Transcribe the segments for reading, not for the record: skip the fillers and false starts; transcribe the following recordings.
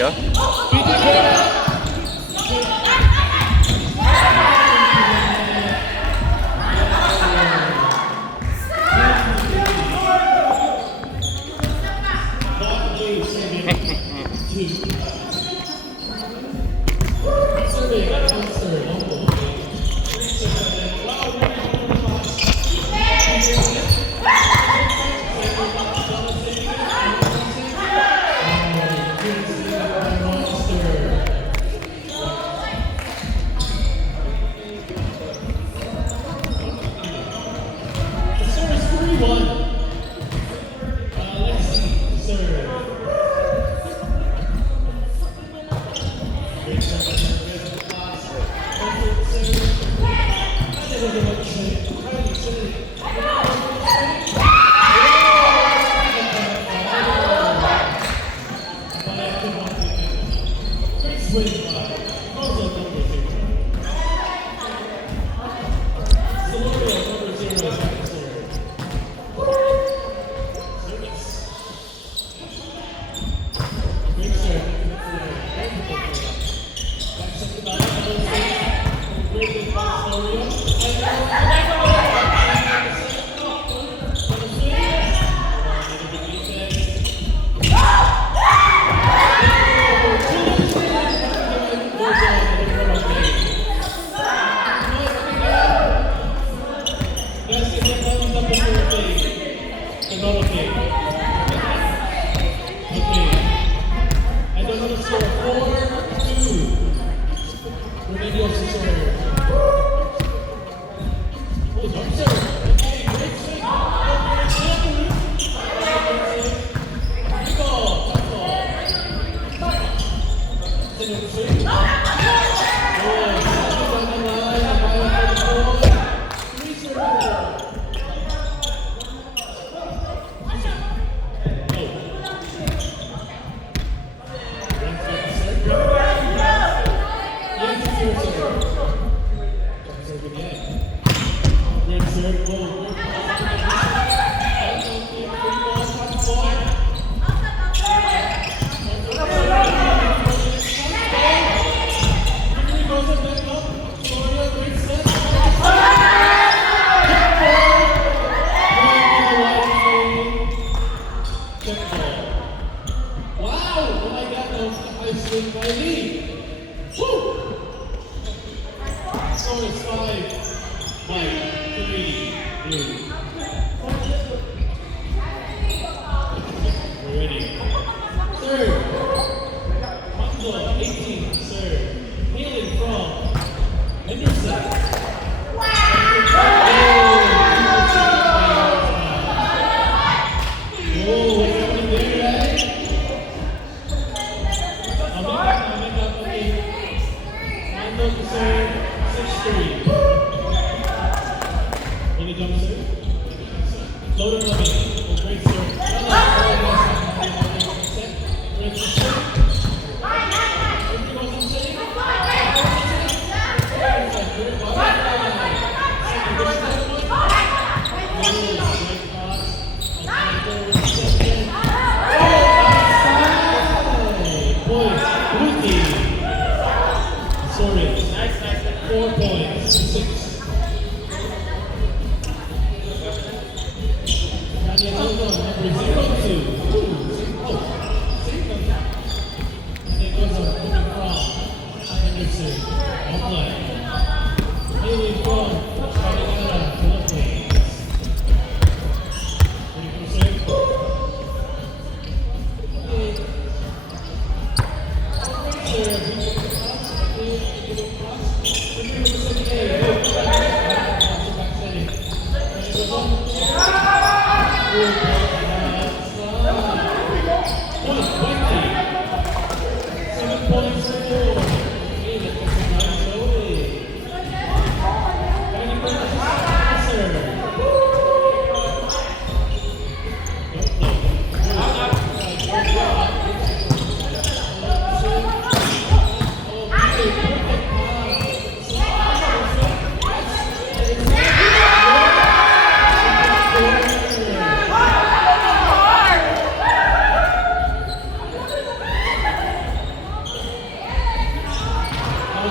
Hey,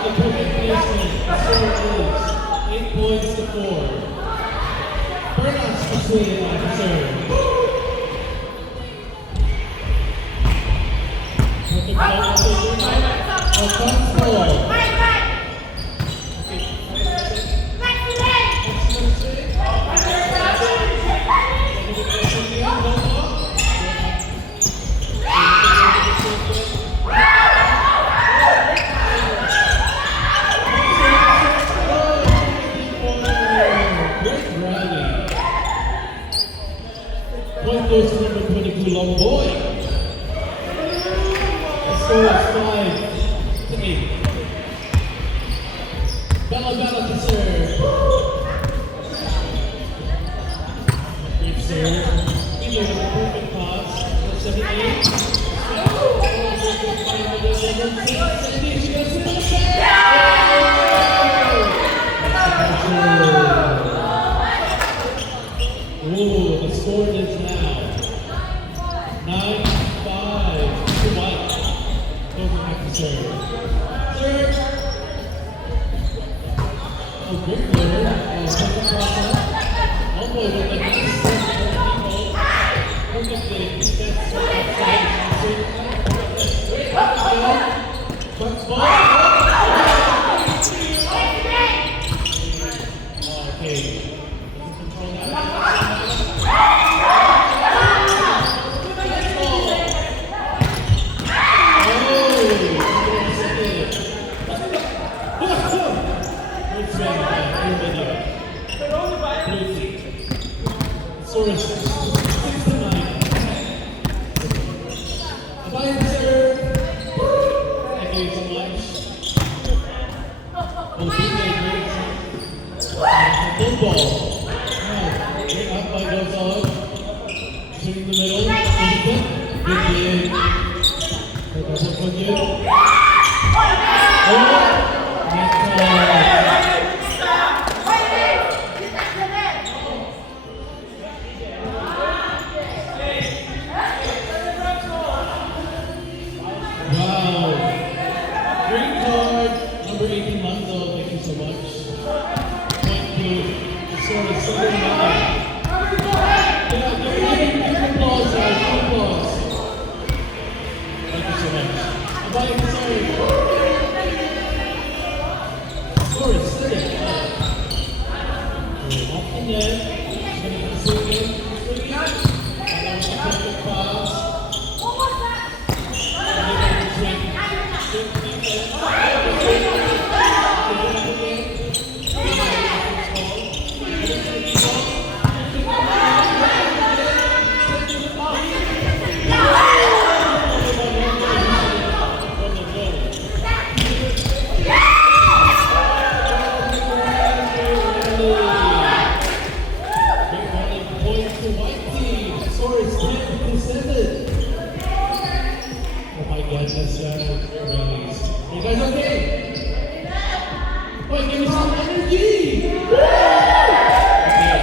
the perfect placement. The score is 8 points to 4. Burnouts between serve. Perfect ball a front ball. Point goes to number 22, Long Boy. The score is 5-8. Bella to serve. Great serve. Either with a perfect pass. 7-8. She goes to the serve. Ooh, the score is now 9-5 to White. Don't have to serve. Serve. Oh, great player. Second process. Oh boy, with the nice serve. Perfectly. That's outside. Front ball. Okay. Control that. Score is 6-9. Abide serve. Thank you so much. Oh, big day, great. Volleyball. Great up by goes on. Swing in the middle. Good game. That's one good. Oh, nice Wow. Green card, number 18, Lonzo. Thank you so much. Point two. The score is 7-9. Give applause, guys. Give applause. Thank you so much. Abide serve. The score is 7-9. Off the net. She's going to swing it. That was a perfect pass. You guys okay? Wait, give me some energy! Okay.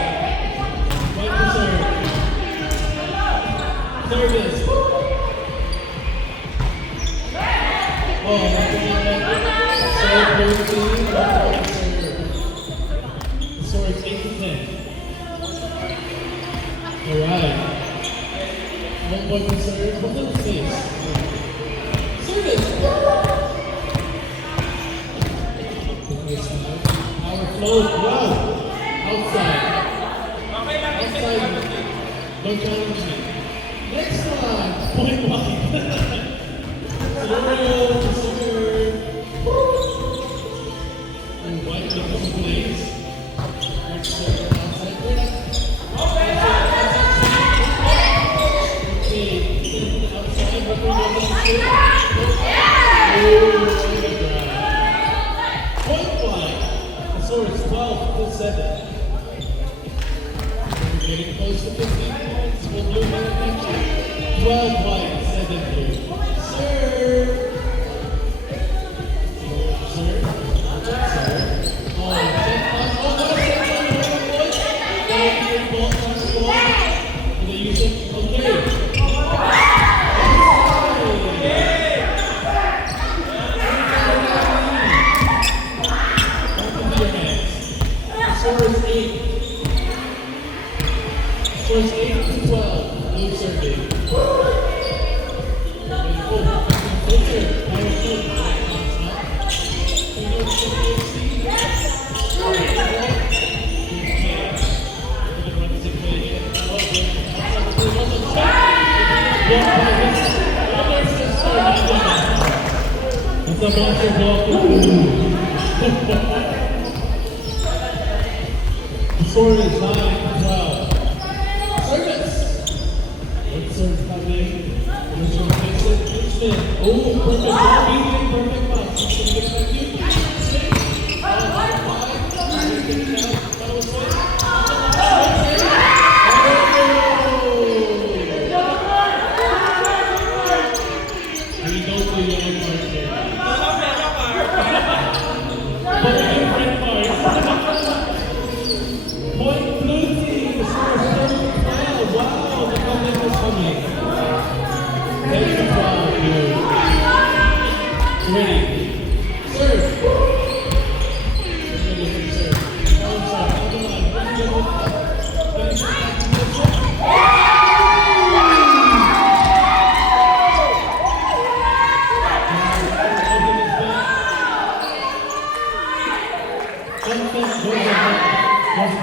Point to serve. Service. Oh, serve, the score is 8-10. Alright. 1 point to serve. What's on the face? Service! Power flow, wow! Outside. Don't challenge me. Next time, point wide. Serve, serve. And White becomes blaze. Serve, outside. Okay, outside, but we're not going to Point wide. The score is 12-7. We're getting close to 15 points. We'll do another country. 12 wide, 7 blue. Serve. Serve. Serve. Oh, check on. Oh, what a check on the boys. Ball. Will they use it? Okay. It's a basketball. The score is 9-12. Service. Good serve coming. Good serve takes it. Richmond. Oh, perfect ball. Perfect pass. She's going to get back to you. 6. 5. Get it down. Follow it. Point blue team, the score is 12. Wow, the comeback is coming. 10-12, blue. Ready. Serve. Ready for the serve. On the line.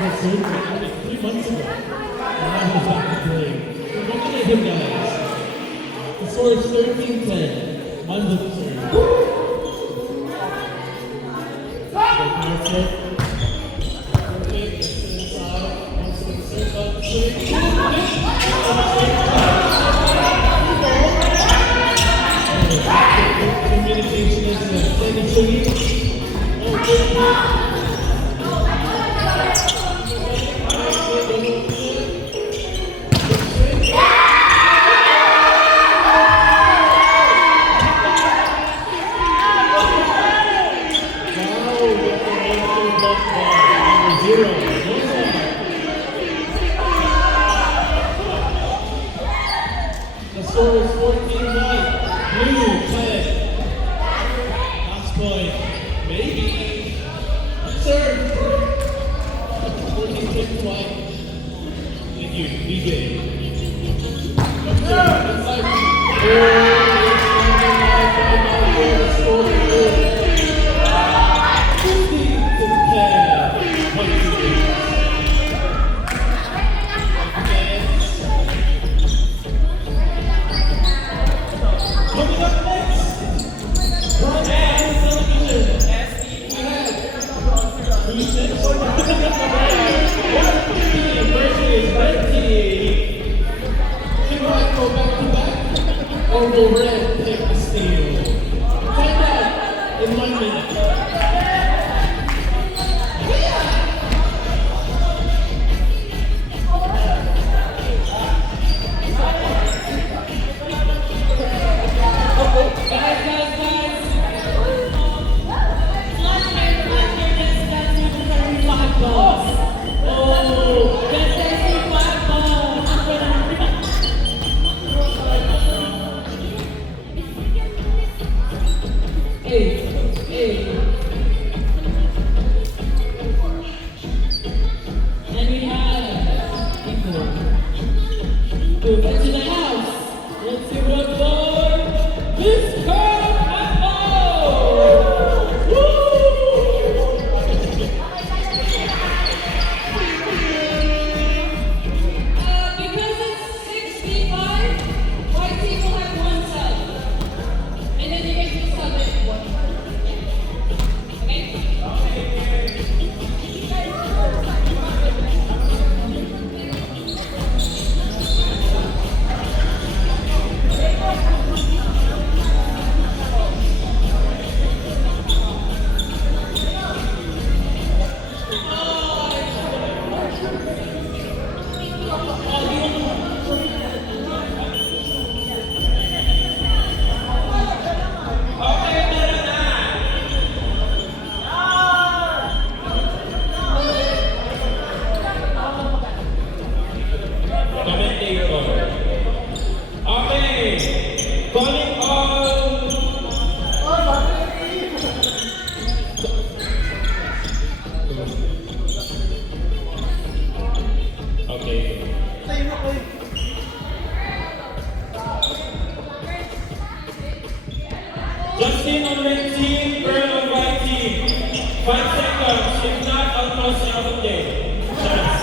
Was only 3 months ago. And now he's back to play. So look at him, guys. The score is 13-10. One's of the serve. Perfect. Let's inside. Once of the serve. Up the swing. Communication is the second swing. Oh, good. The score is 14-9. Blue 10. Last point. Maybe. Serve. 14-10 twice. Thank you. BJ. Serve. Inside. The score is 15-10. Point to the coming up next, broadcast television. Who's next? White team versus red team. Can White go back to back, or will red take the steal? Find out in 1 minute. Back to the house. Let's see what for this card because it's 65, white team will have one side. And then you get to sub it one. Okay? Justin on red team, Pearl on white team. 5 seconds, if not, I'll toss you out of the game. Chance.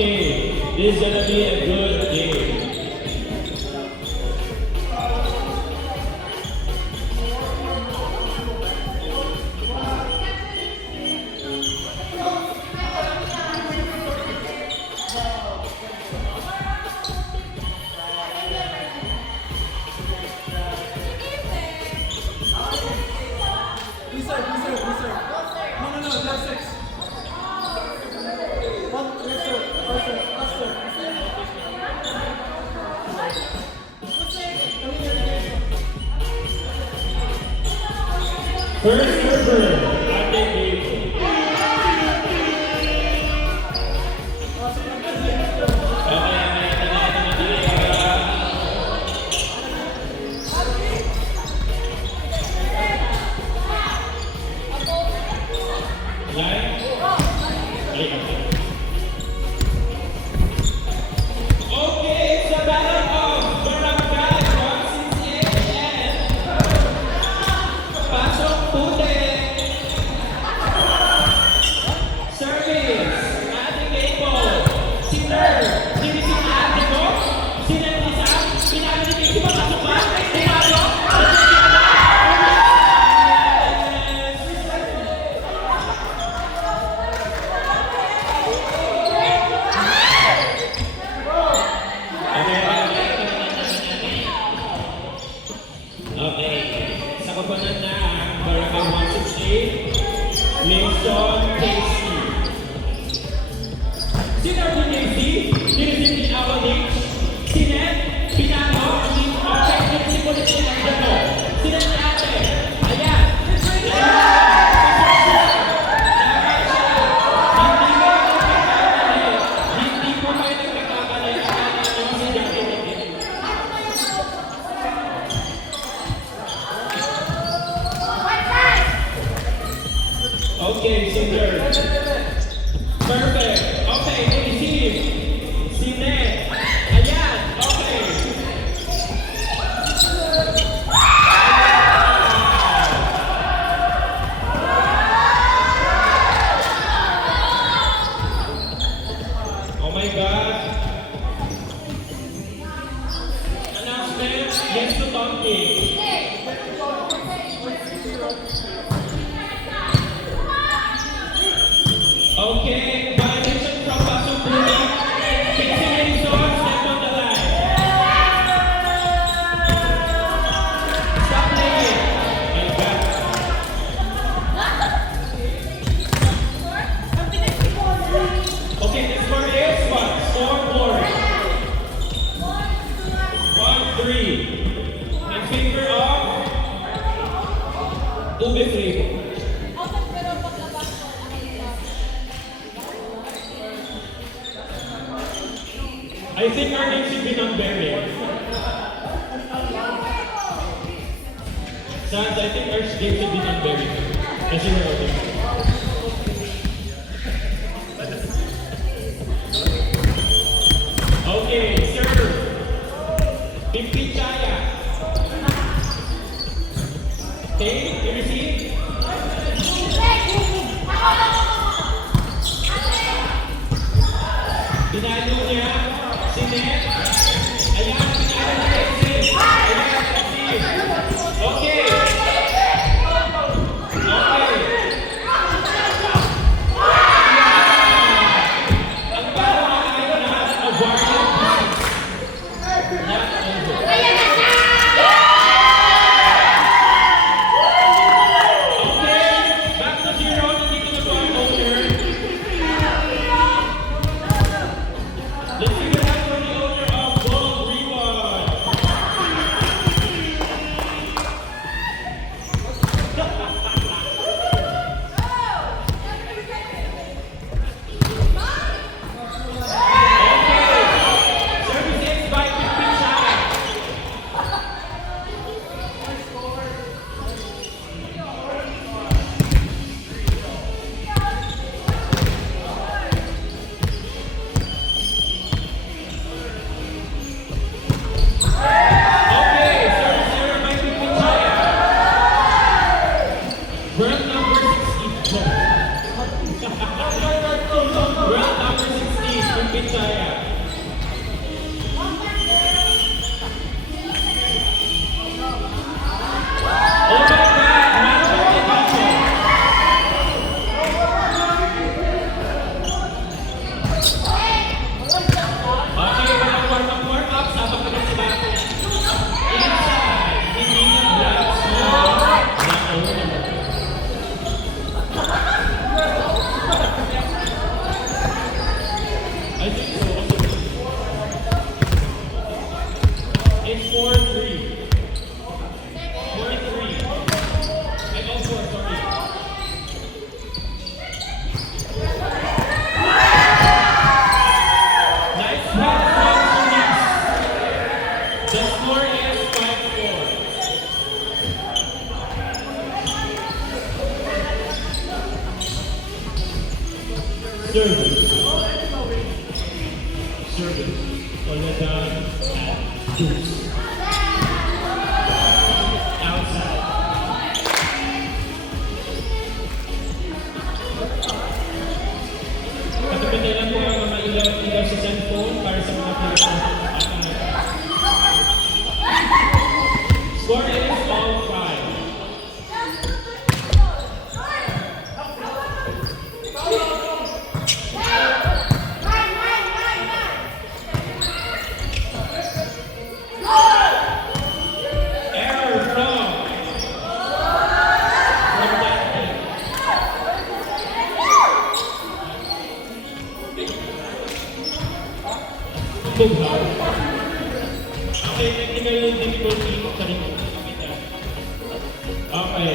Okay, this is gonna be a good game. First server, I think okay, it's a battle of Barangay and Pasok Pute. Service, ating Maple. Sinner, sinisin ni ate mo. Sinner ni Sam, pinalo ni Maple, pasok ba? Pinalo. Okay, sa kapanan na Barangay 168, Linson Casey. Sinner ni Casey, sinisin ni Awalik, Sinet, Pinano, okay, sinisin ko ni Sinet mo. Sinet ni ate, ayan. Hindi mo kayo nagkakakali. Okay, Singer. Perfect. Okay, receive. Sinet. Ayan. Okay. Oh my God. Announcement. Yes to talking. Okay, violation from Pasok Pute. Fixing Edison, step on the line. Stop playing. My God. Okay, the score is what? Scoreboard. 1-3. In favor of Ube. I think our name should be non-bearing. Sans, I think our name should be non-bearing. Kasi we're okay. Okay, sir. Pipichaya. Okay, you receive? Pinalo niya. Sinet. Ayan, pinalo ni Lexi. Ayan, Lexi. Okay. Okay. Ang parang ay na a warning. Not over. Okay. Back to 0. Nandito na po ang owner. Let's see what happens for the owner of Gold Rebound. Services by Pipichaya. Okay, service error by Pipichaya. Service. Service. Toledan at Deuce. Outside. Patapitay lang po ang mga ilaw sa cellphone para sa mga players. Score is all 5. Okay, technical difficulty sa rin. Okay.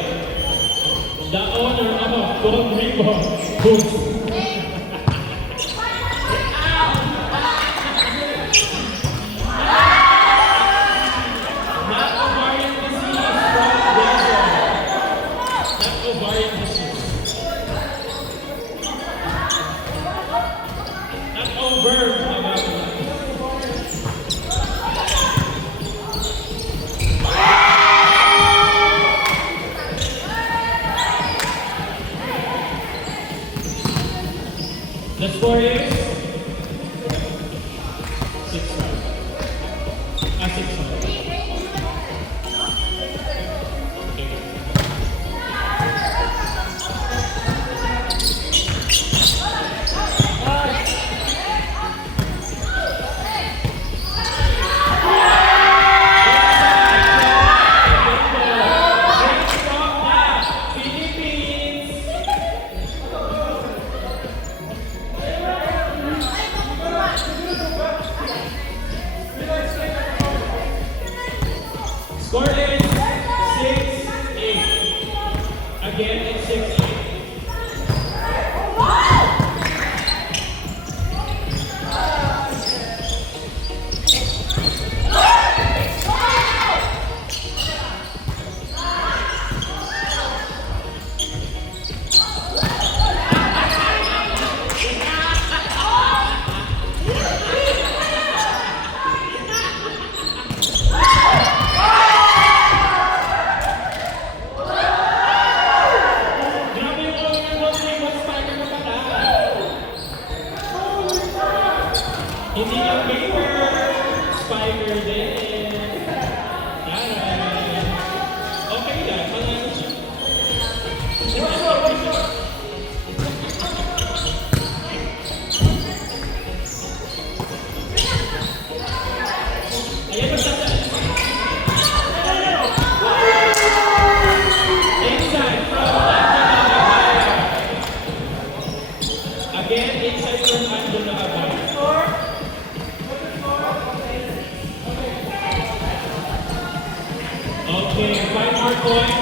The owner of Volleyball. Not ovarian disease from Waray. Not ovarian disease. Not over. The score is 6-5. 6-5. Score is 6-8. Again, it's 6-8. Hindi lang paper, spiker din. Yan. Okay lang, malalo siya. Ayan, magsasaan. Inside from Angela. Again, inside from Angela. Okay, 5 more points.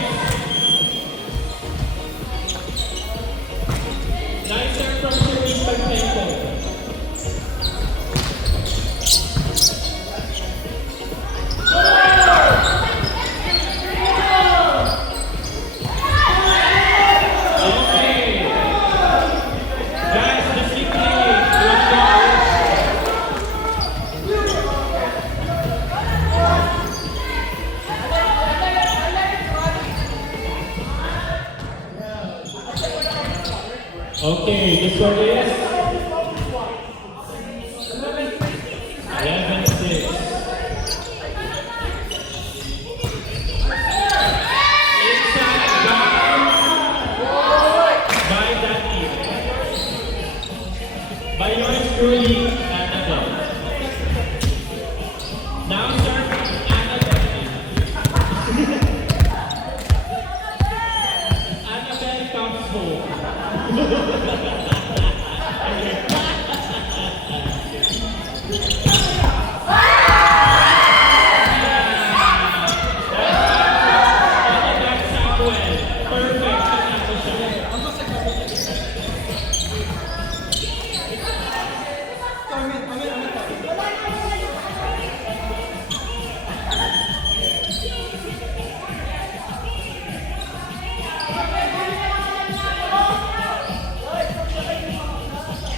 Nice serve from service by Tempo. Okay. Guys, just keep playing. Watch out. Okay, this one is 11-6. Inside by Danny. By yours truly, Annabelle. Now start Annabelle. Annabelle comes home.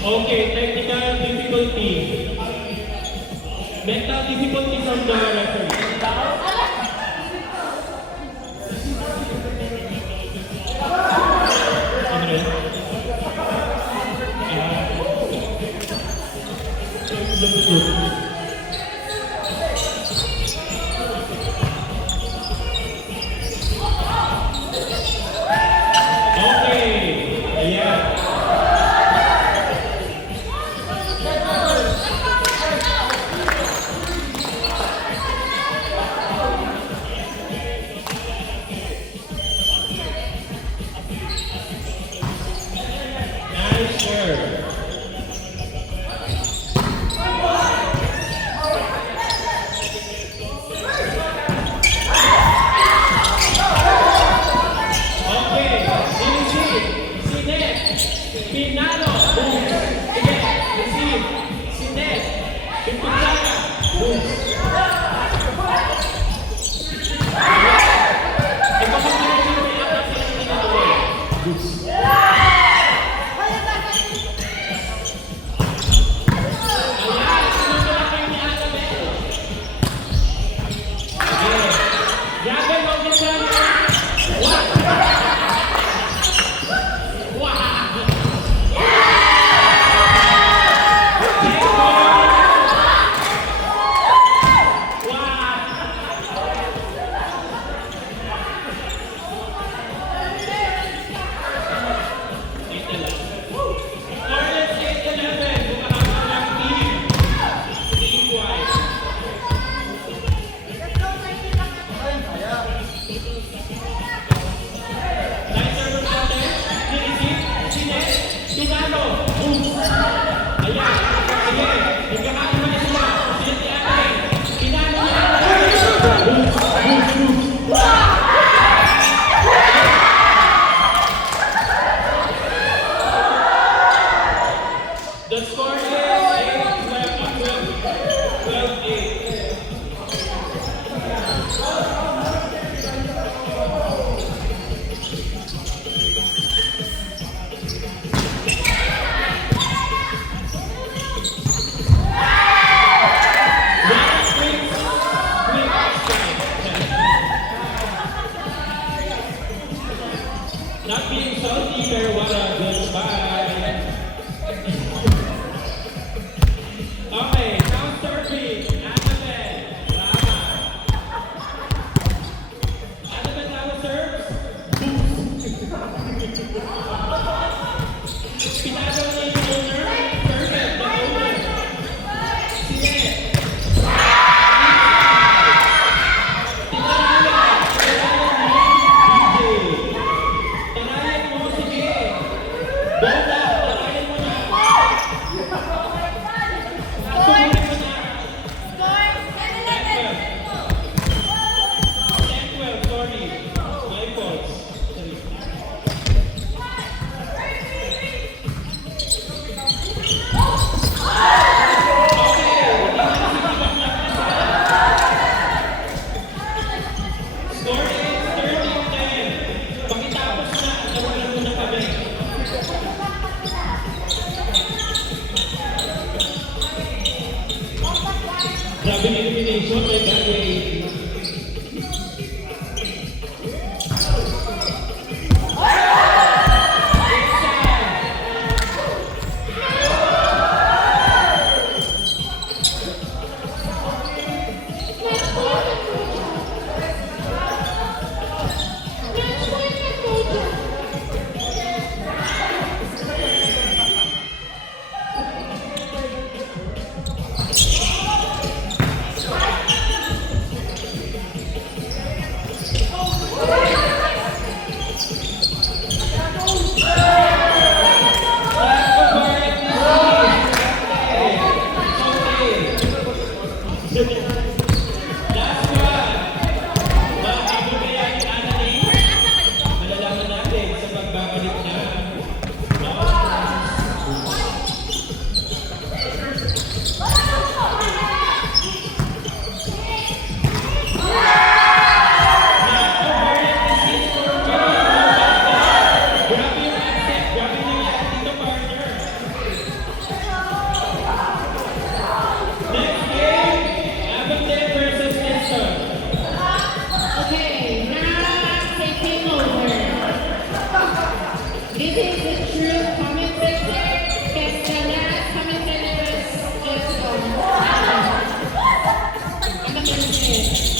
Okay, technical difficulty. Mental difficulty from the referee. Not being salty, pero what a good bye. Okay, now serving. Annabelle. Rama. Annabelle now serves. Pinagaw na yung owner. Perfect. The owner. Sige. this is the true commentator, because the last commentator was just I'm not gonna say it.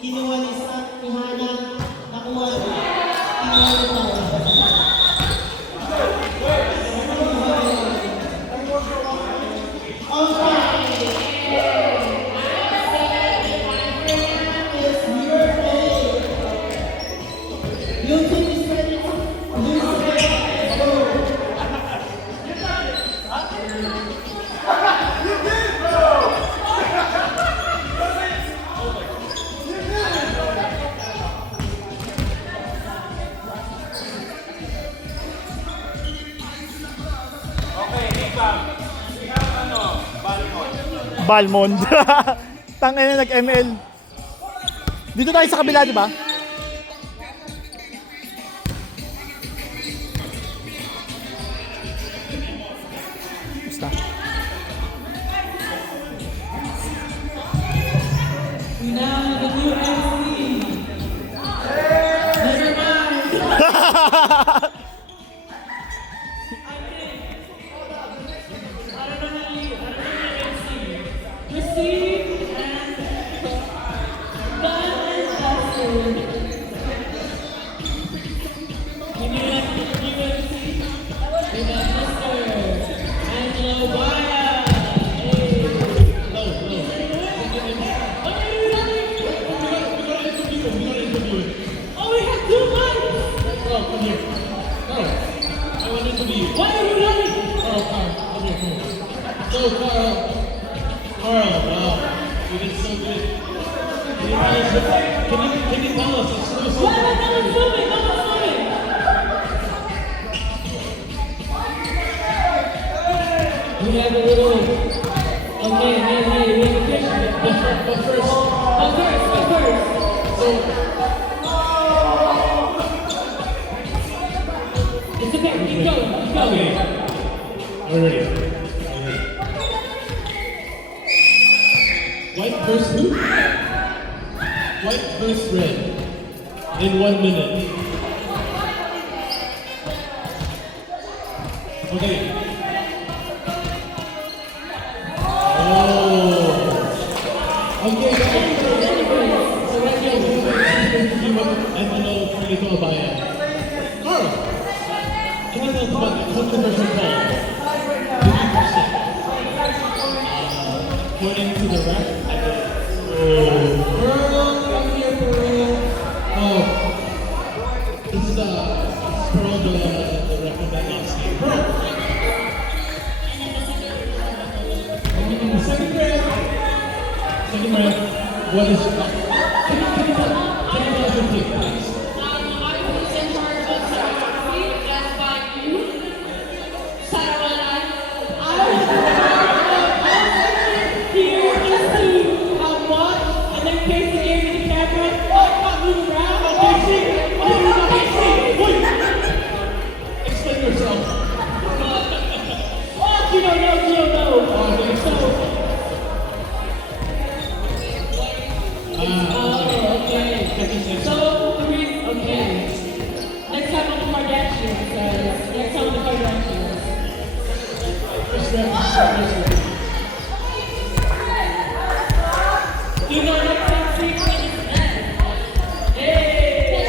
Kinuha ni Sa, Tuhana, nakuha ni kinuha ni Tao. Balmond. Tangina nag-ML. Dito tayo sa kabila, di ba? Basta. Why are you running? Oh, come here. So, Carl, wow, you did so good. Can you tell us? It's so We have a little. Okay, hey, we have a picture. but first, It's okay, keep going. okay. Are we ready? White versus who? White versus red. In 1 minute. Okay. Okay, so right now we're going to give FNO Critical by Carl. Can you tell us about the controversial call? According to the ref, come here for real. This is Pearl, the ref of that last game. Pearl! Second round. What is can you tell us your pick, please? I was in charge of choreography, that's by you. Sarawalai. I was here just to watch and then face the game to the camera. Not move around, Explain yourself. you don't know. So, Okay. So, okay. Next time on the Kardashians, guys. Next time on the Kardashians. First round. You know, next time, 6 minutes left. Hey!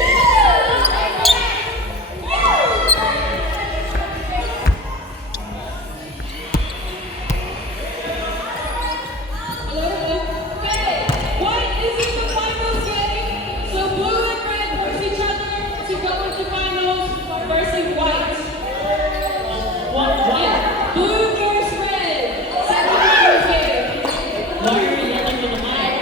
Hello? Hey! White is in the finals game. So blue and red versus each other to go into finals versus white. What? Blue versus red. Semifinals game. Why are you yelling in the mic?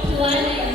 The planning.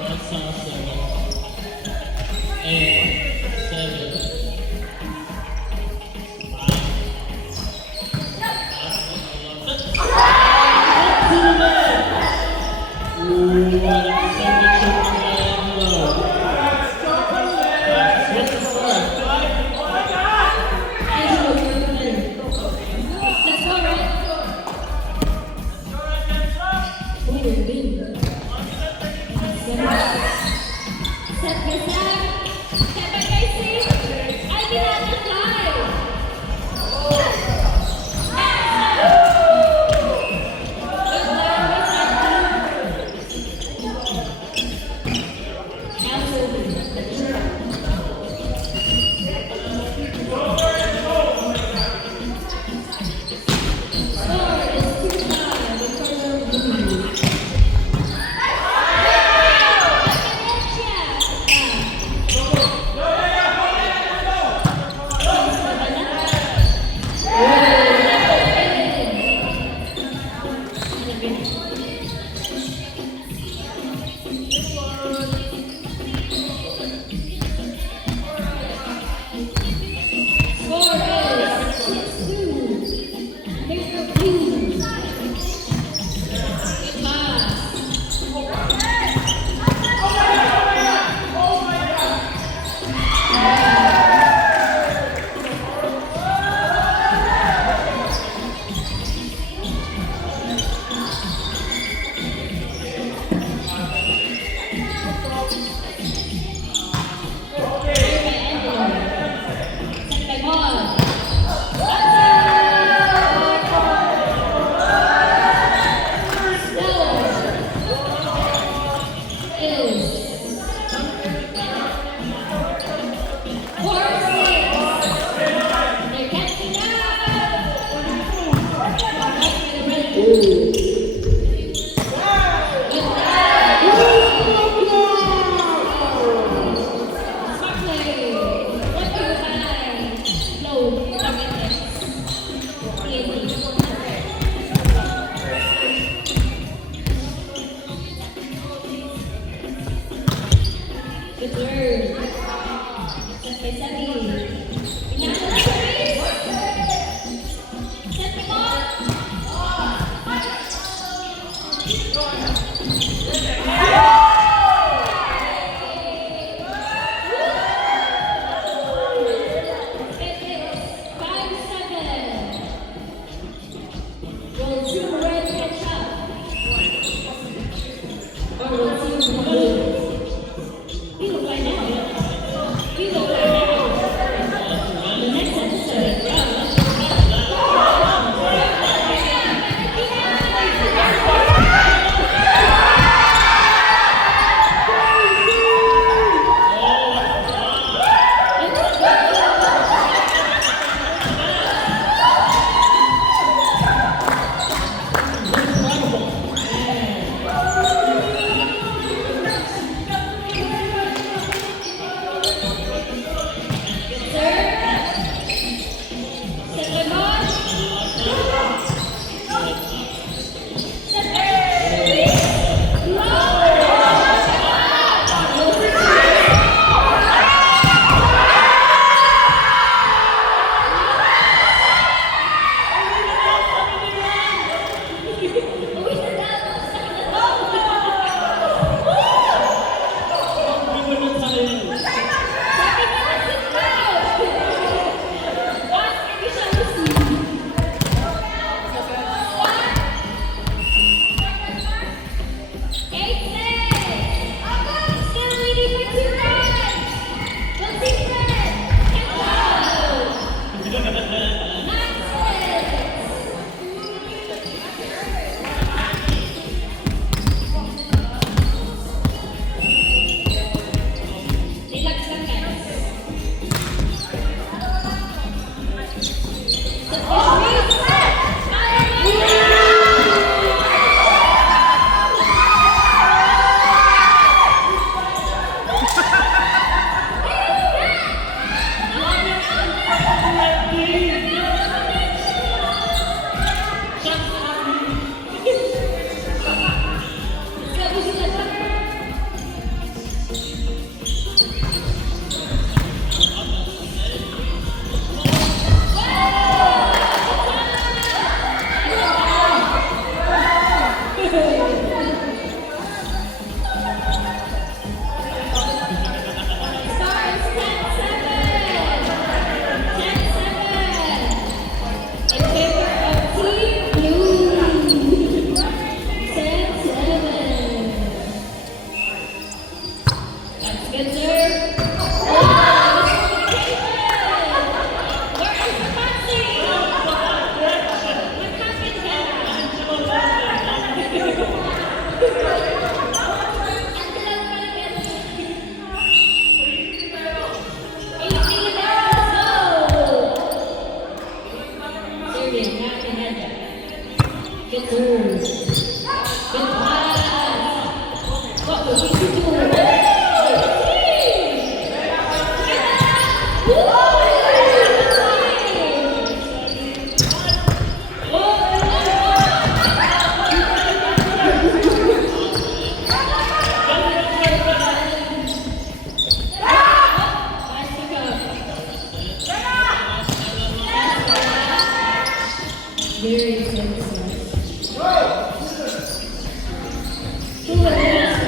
That's awesome. 8, 7, 5, ooh, what a signature flying low. What's the score? Let's go, right? Oh, we're good. Set this up. Set by Casey. I did not fly. Good word. Set by Sabi. Set the ball. Very sensitive. Who would have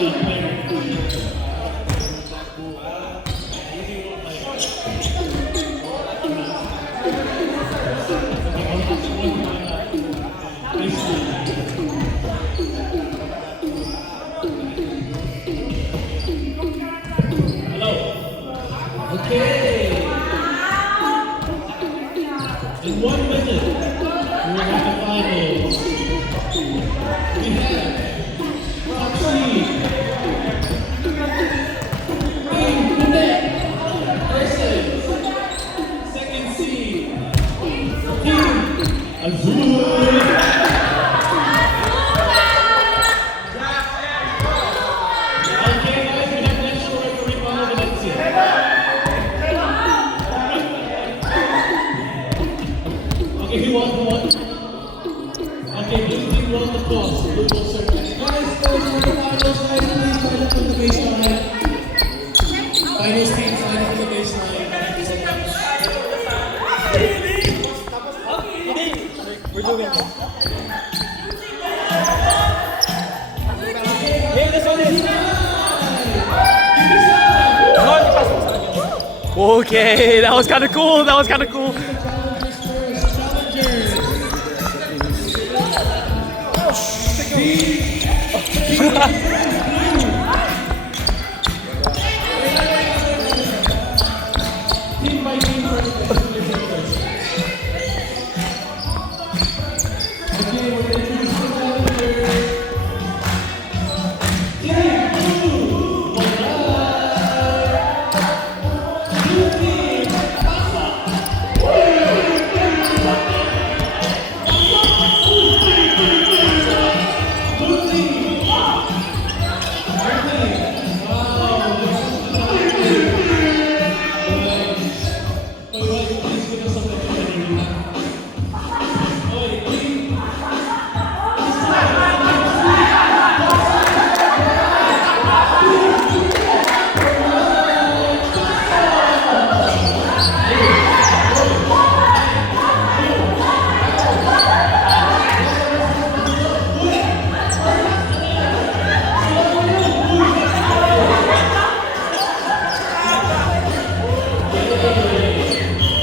Okay. In 1 minute, we will have the finals. We have top seed Team Quebec versus second seed Team Azul. Okay, guys, we have next story for Ricardo Valencia. Okay, who won? Okay, blue team won the toss. Blue will serve next. Guys, go to the finals, guys. Please line up on the baseline. Finals teams, line up on the baseline. Thank you so much. We're doing it. Okay, that was kind of cool. That was kind of cool. Challengers.